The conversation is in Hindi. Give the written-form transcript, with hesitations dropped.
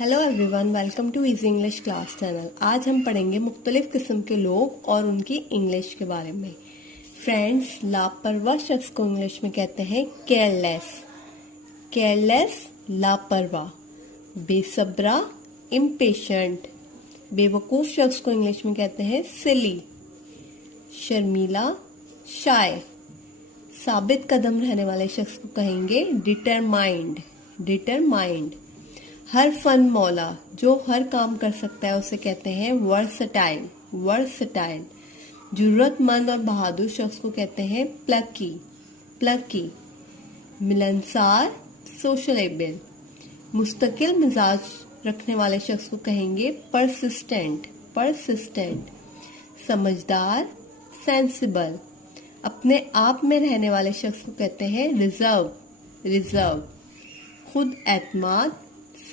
Hello everyone, welcome to easy English class channel. आज हम पढ़ेंगे मुख्तलिफ किस्म के लोग और उनकी इंग्लिश के बारे में। फ्रेंड्स, लापरवाह शख्स को इंग्लिश में कहते हैं केयरलेस। केयरलेस लापरवाह। बेसब्रा इम्पेशेंट। बेवकूफ़ शख्स को इंग्लिश में कहते हैं सिली। शर्मीला शाय। साबित कदम रहने वाले शख्स को कहेंगे डिटरमाइंड। डिटरमाइंड। हर फन मौला, जो हर काम कर सकता है उसे कहते हैं वर्सटाइल। वर्सटाइल। जरूरतमंद और बहादुर शख्स को कहते हैं प्लकी। प्लकी। मिलनसार सोशलेबल। मुस्तकिल मिजाज रखने वाले शख्स को कहेंगे परसिस्टेंट। परसिस्टेंट। समझदार सेंसिबल। अपने आप में रहने वाले शख्स को कहते हैं रिजर्व। रिजर्व। खुद एतमाद